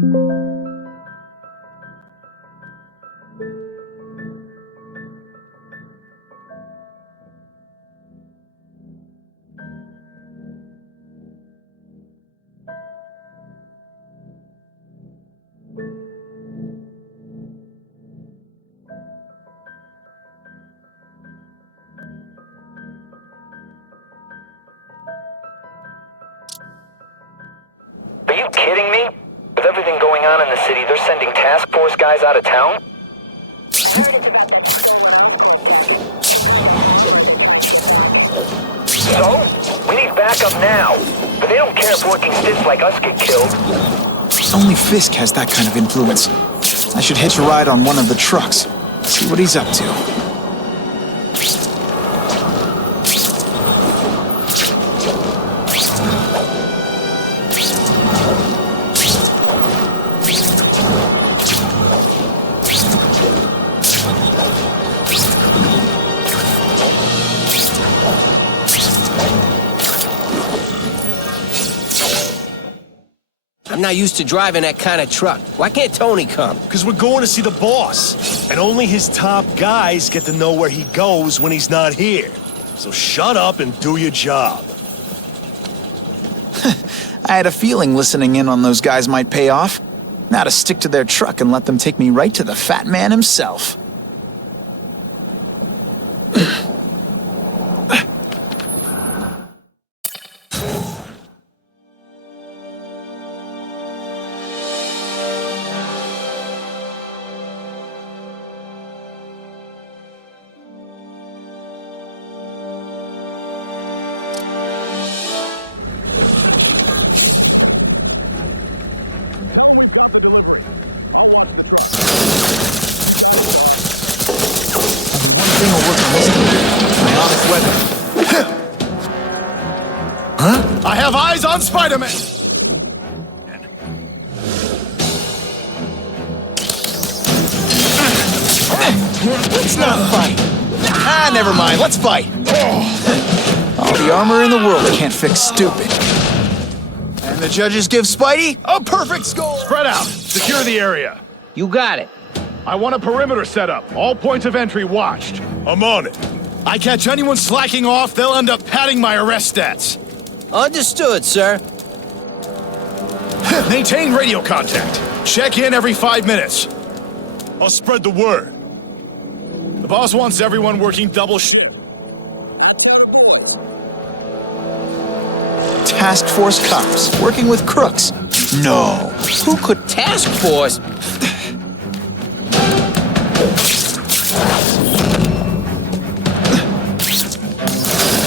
Are you kidding me? With everything going on in the city, they're sending task force guys out of town? So? We need backup now. But they don't care if working stiffs like us get killed. Only Fisk has that kind of influence. I should hitch a ride on one of the trucks. See what he's up to. I'm not used to driving that kind of truck. Why can't Tony come? Because we're going to see the boss. And only his top guys get to know where he goes when he's not here. So shut up and do your job. I had a feeling listening in on those guys might pay off. Now to stick to their truck and let them take me right to the fat man himself. Huh? I have eyes on Spider-Man! Let's not fight. Ah, never mind. Let's fight. All the armor in the world can't fix stupid. And the judges give Spidey a perfect score. Spread out. Secure the area. You got it. I want a perimeter set up. All points of entry watched. I'm on it. I catch anyone slacking off, they'll end up padding my arrest stats. Understood, sir. Maintain radio contact. Check in every 5 minutes. I'll spread the word. The boss wants everyone working double shift. Task Force cops working with crooks. No. Who could... Task Force?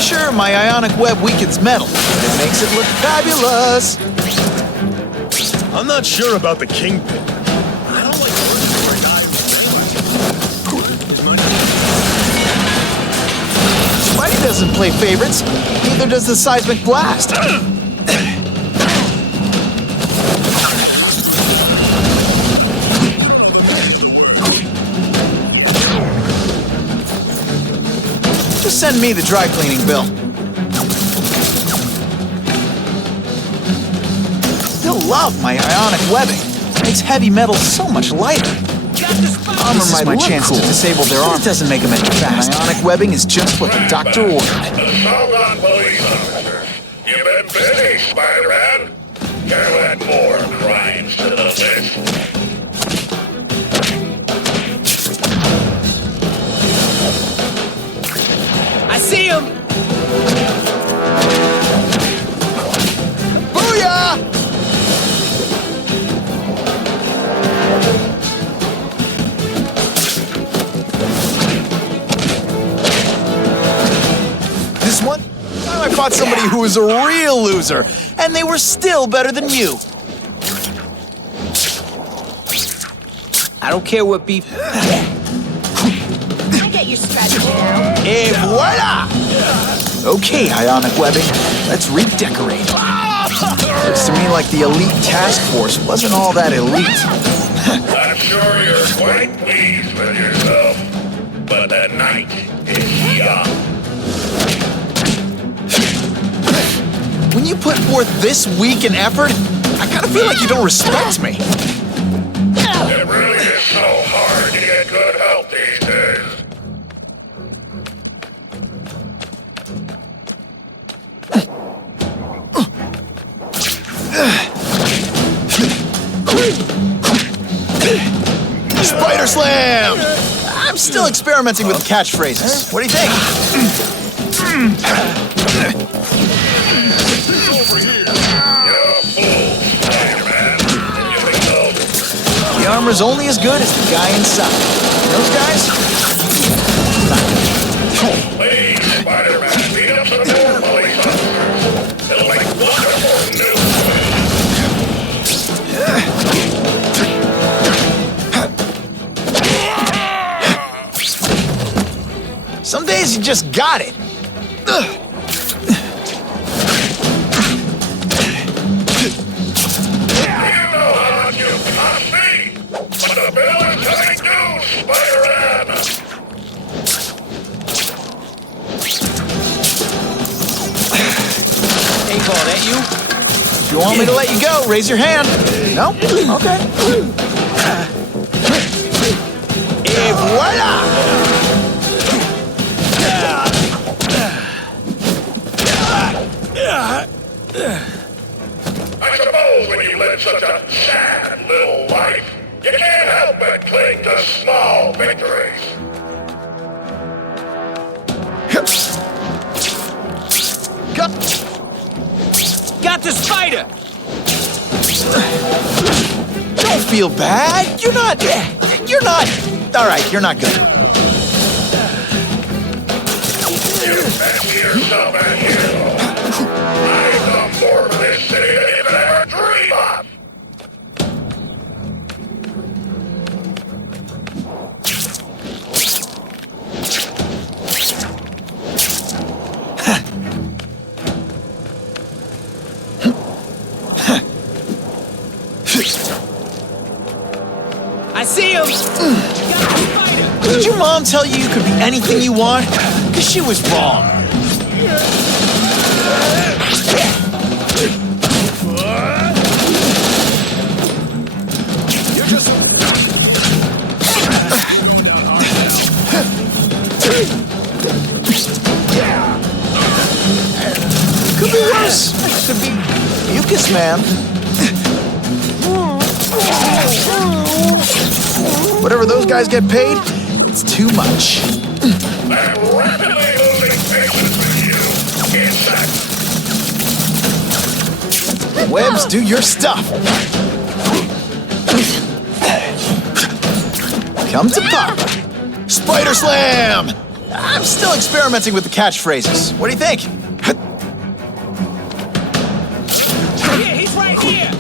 Sure, my ionic web weakens metal, but it makes it look fabulous. I'm not sure about the Kingpin. I don't like working for a guy Spidey doesn't play favorites. Neither does the seismic blast. Just send me the dry cleaning bill. They'll love my ionic webbing. It makes heavy metal so much lighter. Armor might my chance to disable their arm. It doesn't make them any fast. Ionic webbing is just what the doctor ordered. Hold on, police officer. You've been busy, Spider-Man. Can't let more crimes to the list. I see him! Booyah! This one time I fought somebody who was a real loser, and they were still better than you. I don't care what beef... I get your strategy now. Et voila! Okay, ionic webbing, let's redecorate. Looks to me like the elite task force wasn't all that elite. I'm sure you're quite pleased with yourself, but the night is young. When you put forth this week in effort, I kinda feel like you don't respect me. It really is so hard to get good help these days. Spider Slam! I'm still experimenting with catchphrases. What do you think? The armor's only as good as the guy inside. Those guys? Please, Spider-Man, beat up some more police officers. It'll make wonderful news. Some days you just got it. But the bill is coming due, Spider-Man! Hey, Paul, that you? If you want me to let you go, raise your hand. No? Okay. Et voila! I suppose when you live such a sad little life, you can't help but cling to small victories. Got the spider! Don't feel bad. You're not. All right, you're not good. You fancy yourself a hero. I've done more for this city than you could ever dream of. I see him! Did your mom tell you you could be anything you want? Because she was wrong. You're just... Could be worse. Could be mucus, man. Whatever those guys get paid, it's too much. I'm rapidly losing patience with you, insect. Webs, do your stuff. Come to Papa. Spider Slam! I'm still experimenting with the catchphrases. What do you think? Yeah, he's right here!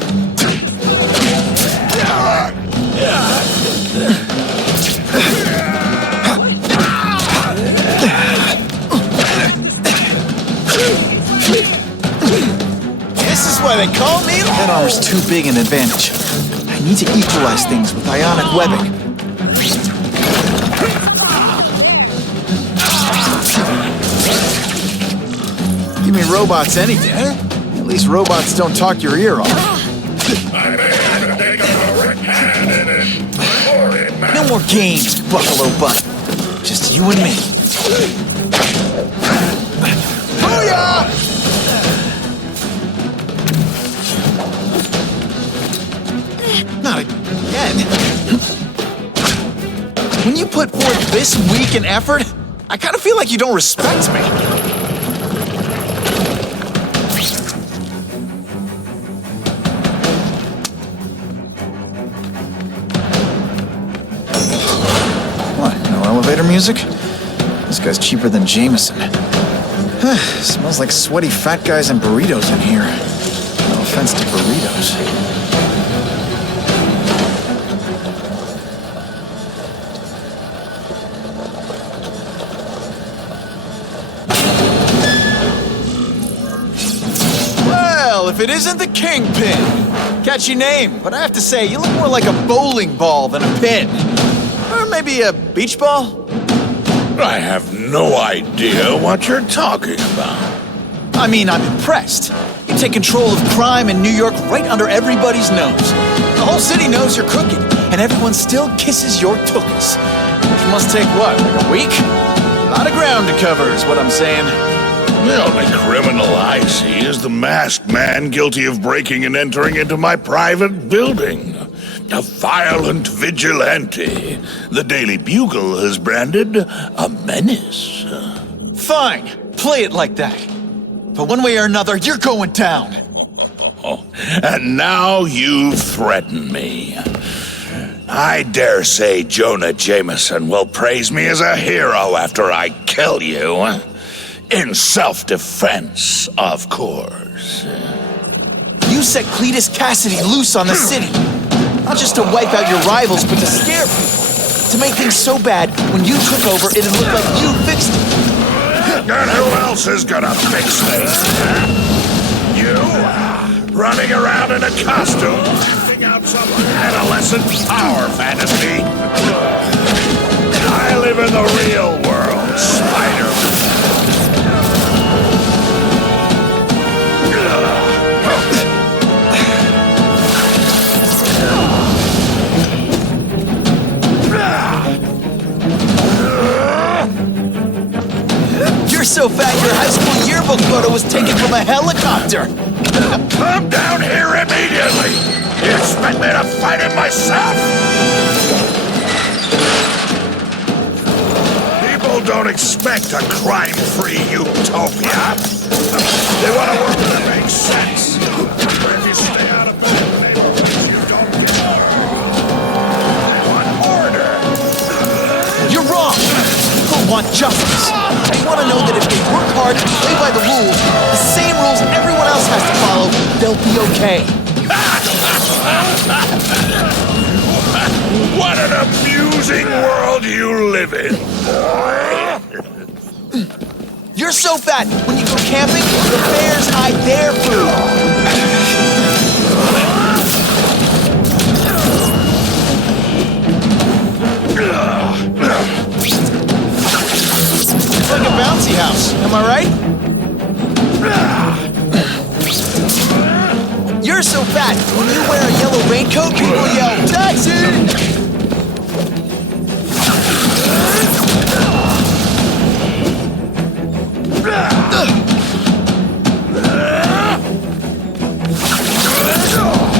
This is why they call me. That armor's too big an advantage. I need to equalize things with ionic webbing. Give me robots any day. At least robots don't talk your ear off. I may have to take a direct hand in this horrid matter. No more games, Buffalo Butt. Just you and me. Booyah! Not again. When you put forth this week in effort, I kind of feel like you don't respect me. What, no elevator music? This guy's cheaper than Jameson. Smells like sweaty fat guys and burritos in here. No offense to burritos. Well, if it isn't the Kingpin. Catchy name, but I have to say, you look more like a bowling ball than a pin. Or maybe a beach ball? I have no idea what you're talking about. I mean, I'm impressed. You take control of crime in New York right under everybody's nose. The whole city knows you're crooked, and everyone still kisses your tuchus. Which must take what, like a week? A lot of ground to cover is what I'm saying. The only criminal I see is the masked man guilty of breaking and entering into my private building. A violent vigilante. The Daily Bugle has branded a menace. Fine, play it like that. But one way or another, you're going down. And now you threaten me. I dare say Jonah Jameson will praise me as a hero after I kill you. In self-defense, of course. You set Cletus Cassidy loose on the city. Not just to wipe out your rivals, but to scare people. To make things so bad, when you took over, it'd look like you fixed it. And who else is gonna fix me? You? Running around in a costume, acting out some adolescent power fantasy. I live in the real world, Spider-Man. You're so fat your high school yearbook photo was taken from a helicopter. Come down here immediately! You expect me to fight it myself? People don't expect a crime-free utopia. They want a world that makes sense. Where if you stay out of bed, they you don't get. They want order. You're wrong. People want justice. They want to know that if they work hard and play by the rules, the same rules everyone else has to follow, they'll be okay. What an amusing world you live in, boy! You're so fat, when you go camping, the bears hide their food. It's like a bouncy house, am I right? You're so fat, when you wear a yellow raincoat, people yell, "Taxi!"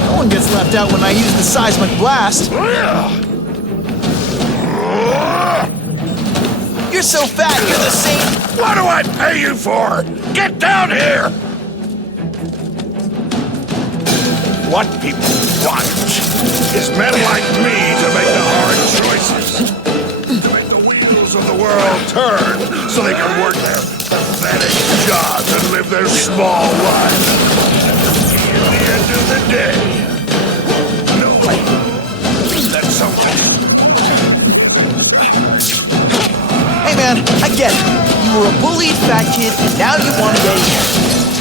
No one gets left out when I use the seismic blast. You're so fat, you're the same. What do I pay you for? Get down here! What people want is men like me to make the hard choices. To make the wheels of the world turn so they can work their pathetic jobs and live their small lives. At the end of the day, knowing that someone... Hey man, I get it. You were a bullied fat kid and now you want to get here.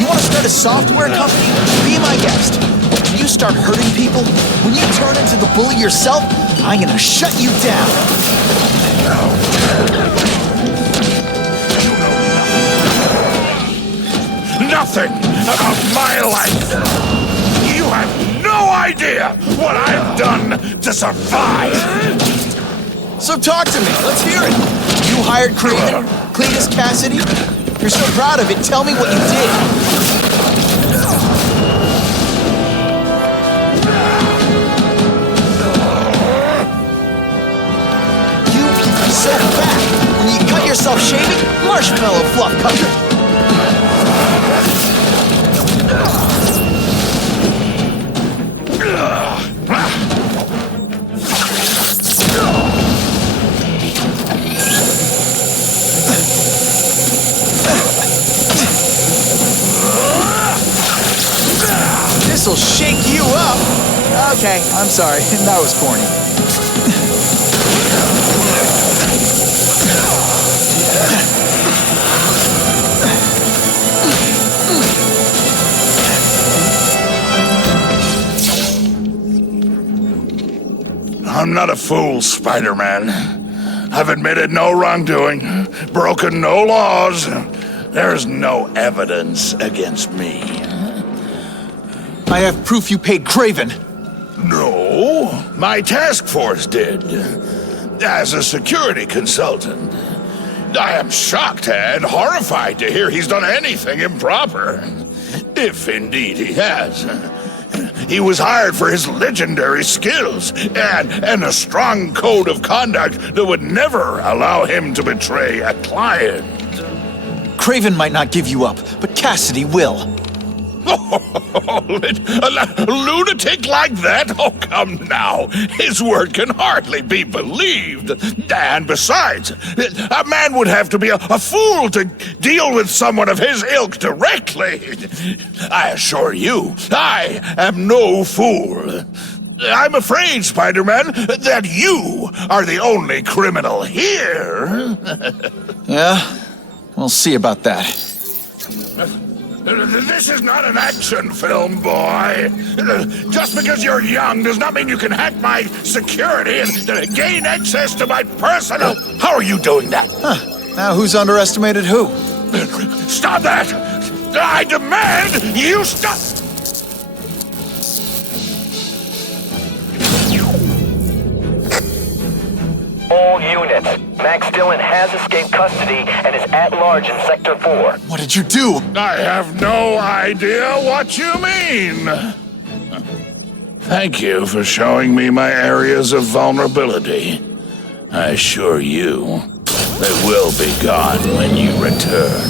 You want to start a software company? Be my guest. When you start hurting people, when you turn into the bully yourself, I'm gonna shut you down. Nothing about my life. You have no idea what I've done to survive. So talk to me, let's hear it. You hired Craven, Cletus Cassidy? You're so proud of it, tell me what you did. So fat. When you cut yourself shaving, marshmallow fluff cutter. This'll shake you up. Okay, I'm sorry. That was corny. I'm not a fool, Spider-Man. I've admitted no wrongdoing, broken no laws, There's no evidence against me. I have proof you paid Craven. No, my task force did. As a security consultant. I am shocked and horrified to hear he's done anything improper. If indeed he has. He was hired for his legendary skills and a strong code of conduct that would never allow him to betray a client. Craven might not give you up, but Cassidy will. A lunatic like that? Oh, come now. His word can hardly be believed. And besides, a man would have to be a fool to deal with someone of his ilk directly. I assure you, I am no fool. I'm afraid, Spider-Man, that you are the only criminal here. Yeah? We'll see about that. This is not an action film, boy. Just because you're young does not mean you can hack my security and gain access to my personal... How are you doing that? Huh. Now who's underestimated who? Stop that! I demand you stop... All units. Max Dillon has escaped custody and is at large in Sector 4. What did you do? I have no idea what you mean. Thank you for showing me my areas of vulnerability. I assure you, they will be gone when you return.